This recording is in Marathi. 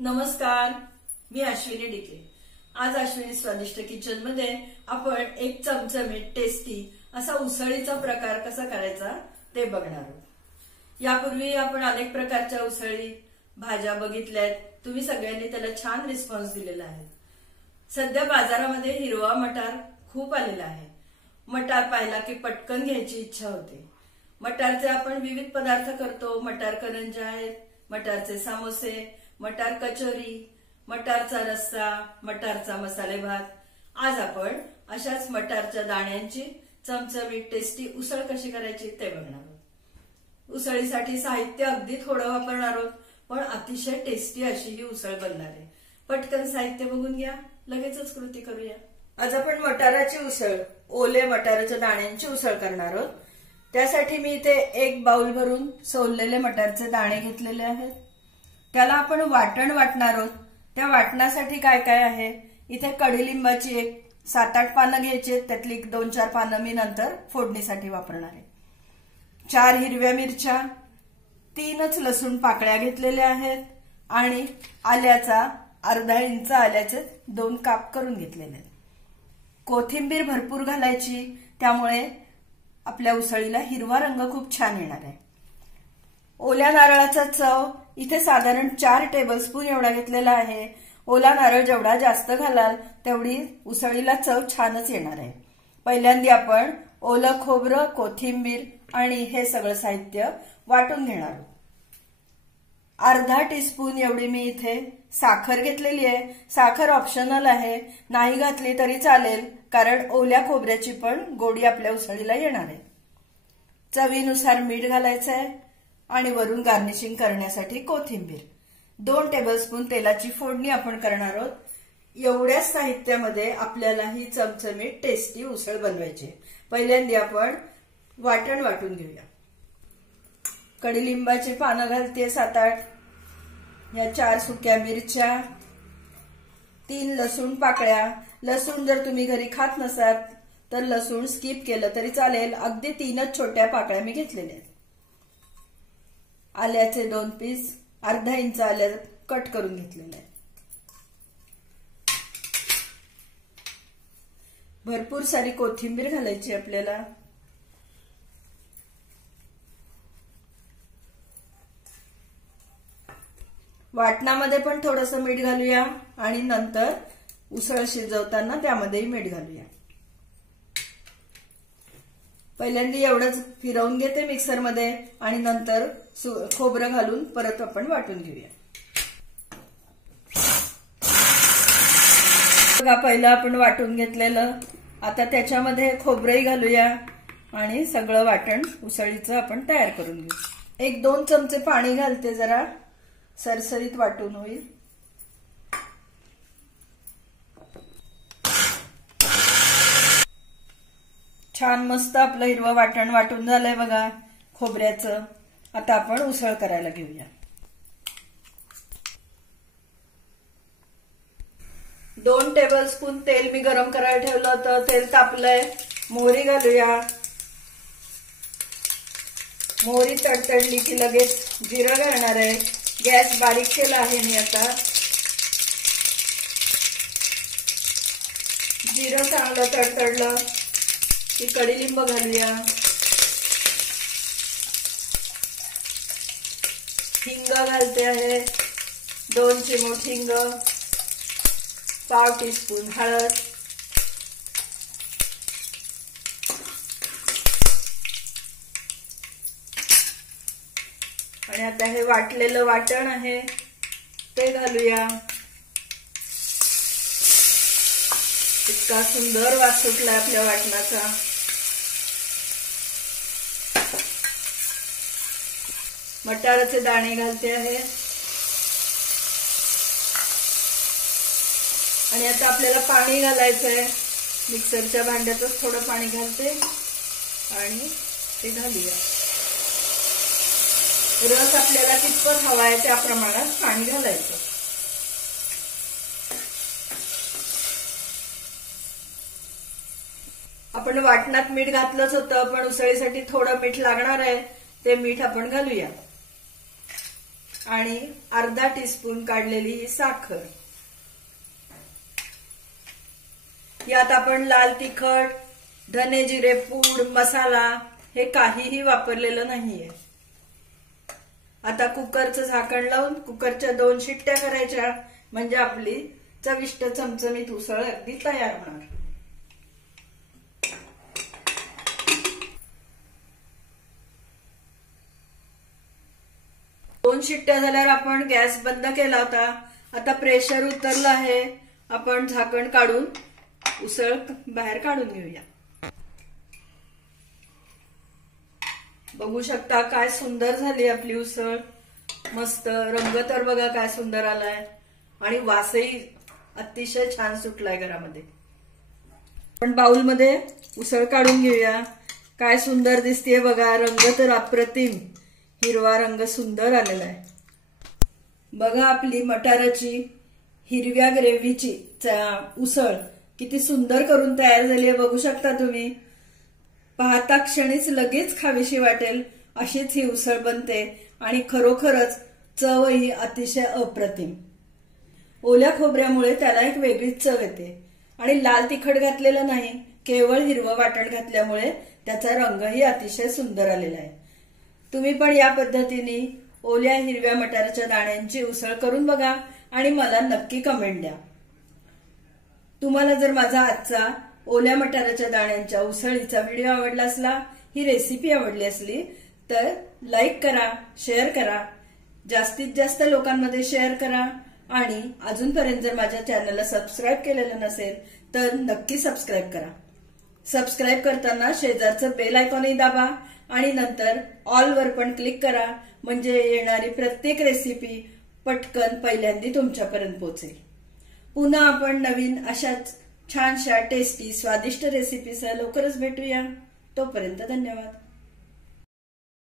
नमस्कार, मी अश्विनी डिके। आज अश्विनी स्वादिष्ट किचन मध्ये आपण एक चमचमीत टेस्टी असा उसळीचा प्रकार कसा करायचा ते बघणार आहोत। यापूर्वी आपण अनेक प्रकारच्या उसळी भाज्या बघितल्यात, तुम्ही सगळ्यांनी त्याला छान रिस्पॉन्स दिलेला आहे। सध्या बाजारामध्ये हिरवा मटार खूप आलेला आहे। मटार पाहिला की पटकन घ्यायची इच्छा होते। मटारचे आपण विविध पदार्थ करतो। मटार करंज्या आहेत, मटारचे समोसे, मटार कचोरी, मटारचा रस्सा, मटारचा मसाले भात। आज आपण अशाच मटारच्या दाण्यांची चमचमीत टेस्टी उसळ कशी करायची ते बघणार आहोत। उसळीसाठी साहित्य अगदी थोडं वापरणार आहोत, पण अतिशय टेस्टी अशी ही उसळ बनणार आहे। पटकन साहित्य बघून घ्या, लगेचच कृती करूया। आज आपण मटाराची उसळ, ओले मटाराच्या दाण्यांची उसळ करणार आहोत। त्यासाठी मी इथे एक बाउल भरून सोललेले मटारचे दाणे घेतलेले आहेत। त्याला आपण वाटण वाटणार आहोत। त्या वाटणासाठी काय काय आहे, इथे कडीलिंबाची एक 7-8 पानं घ्यायची, त्यातली 2-4 पानं मी नंतर फोडणीसाठी वापरणार आहे। 4 हिरव्या मिरच्या, 3च लसूण पाकळ्या घेतलेल्या आहेत आणि आल्याचा अर्धा इंच आल्याचे 2 काप करून घेतलेले आहेत। कोथिंबीर भरपूर घालायची, त्यामुळे आपल्या उसळीला हिरवा रंग खूप छान येणार आहे। ओल्या नारळाचा चव इथे साधारण 4 टेबलस्पून एवढा घेतलेला आहे। ओला नारळ जेवढा जास्त घालाल तेवढी उसळीला चव छानच येणार आहे। पहिल्यांदा आपण ओलं खोबरं, कोथिंबीर आणि हे सगळं साहित्य वाटून घेणार आहोत। अर्धा टीस्पून एवढी मी इथे साखर घेतलेली आहे। साखर ऑप्शनल आहे, नाही घातली तरी चालेल, कारण ओल्या खोबऱ्याची पण गोडी आपल्या उसळीला येणार आहे। चवीनुसार मीठ घालायचं आहे आणि वरून गार्निशिंग करण्यासाठी कोथिंबीर। 2 टेबलस्पून तेलाची फोडणी आपण करणार आहोत। एवढ्या साहित्यामध्ये आपल्याला ही चमचमीत टेस्टी उसळ बनवायची। पहिल्यांदा आपण वाटण वाटून घेऊया। कडीलिंबाची पानं घालते 7-8, या 4 सुक्या मिरच्या, 3 लसूण पाकळ्या। लसूण जर तुम्ही घरी खात नसाल तर लसूण स्किप केलं तरी चालेल, अगदी 3च छोट्या पाकळ्या मी घेतलेल्या आहेत। आल्याचे 2 पीस, अर्धा इंच आल्या कट करून घेतलेले आहे। भरपूर सारी कोथिंबीर घालायची आपल्याला। वाटणामध्ये पण थोडंसं मीठ घालूया आणि नंतर उसळ शिजवताना त्यामध्येही मीठ घालूया। पहिल्यांदा एवढंच फिरवून घेते मिक्सरमध्ये आणि नंतर खोबरं घालून परत आपण वाटून घेऊया। बघा, पहिलं आपण वाटून घेतलेलं, आता त्याच्यामध्ये खोबरंही घालूया आणि सगळं वाटण उसळीचं आपण तयार करून घेऊ। 1-2 चमचे पाणी घालते, जरा सरसरीत वाटून होईल। छान मस्त आपलं हिरवं वाटण वाटून झालंय बघा खोबऱ्याचं। आता आपण उसळ करायला घेऊया। 2 टेबलस्पून तेल मी गरम करायला ठेवलं होतं, तेल तापलंय। मोहरी घालूया। मोहरी तडतडली की लगेच जिरं घालणार आहे। गॅस बारीक केला आहे मी आता। जिरं चांगलं तडतडलं की कडीलिंब घालूया। हिंग घालते आहे, 2 चिमूट हिंग, पाव टीस्पून हळद, आणि आता हे वाटलेलं वाटण आहे ते घालूया। इतका सुंदर वास सुटला आपल्या वाटणाचा। मटाराचे दाणे घालते आहे आणि आता आपल्याला पाणी घालायचंय। मिक्सरच्या भांड्यातच थोडं पाणी घालते आणि ते घालूया। रस आपल्याला कितपत हवा आहे त्या प्रमाणात पाणी घालायचं। आपण वाटणात मीठ घातलंच होतं, पण उसळीसाठी थोडं मीठ लागणार आहे, ते मीठ आपण घालूया। आणि अर्धा टीस्पून काढलेली ही साखर. यात आपण लाल तिखट, धने जिरे पूड, मसाला हे काहीही वापरलेलं नाहीये. आता कुकरचं झाकण लावून कुकरच्या 2 शिट्ट्या करायच्या, म्हणजे आपली चविष्ट चमचमीत उसळ अगदी तयार होणार. दोन शिट्ट्या झाल्यावर आपण गॅस बंद केला होता. आता प्रेशर उतरलं आहे. आपण झाकण काढून उसळ बाहेर काढून घेऊया. बघू शकता काय सुंदर झाली आपली उसळ. मस्त रंग तर बघा काय सुंदर आलाय आणि वासही अतिशय छान सुटलाय घरामध्ये. आपण बाउलमध्ये उसळ काढून घेऊया. काय सुंदर दिसतेय बघा. रंग तर अप्रतिम हिरवा रंग सुंदर आलेला आहे. बघा आपली मटाराची हिरव्या ग्रेव्हीची उसळ किती सुंदर करून तयार झाली आहे. बघू शकता तुम्ही. पाहता क्षणीच लगेच खावीशी वाटेल अशीच ही उसळ बनते आणि खरोखरच चवही अतिशय अप्रतिम. ओल्या खोबऱ्यामुळे त्याला एक वेगळीच चव येते आणि लाल तिखट घातलेलं नाही, केवळ हिरवं वाटण घातल्यामुळे त्याचा रंगही अतिशय सुंदर आलेला आहे. तुम्ही पण या पद्धतीने ओल्या हिरव्या मटाराच्या दाण्यांची उसळ करून बघा आणि मला नक्की कमेंट द्या. तुम्हाला जर माझा आजचा ओल्या मटाराच्या दाण्यांच्या उसळीचा व्हिडिओ आवडला असला, ही रेसिपी आवडली असली तर लाईक करा, शेअर करा, जास्तीत जास्त लोकांमध्ये शेअर करा आणि अजूनपर्यंत जर माझ्या चॅनलला सबस्क्राईब केलेलं नसेल तर नक्की सबस्क्राईब करा. सबस्क्राईब करताना शेजारचं बेल आयकॉनही दाबा आणि नंतर ऑल वर पण क्लिक करा, म्हणजे येणारी प्रत्येक रेसिपी पटकन पहिल्यांदा तुमच्यापर्यंत पोहोचेल. पुन्हा आपण नवीन अशाच छानशा टेस्टी स्वादिष्ट रेसिपीसह लवकरच भेटूया. तोपर्यंत धन्यवाद.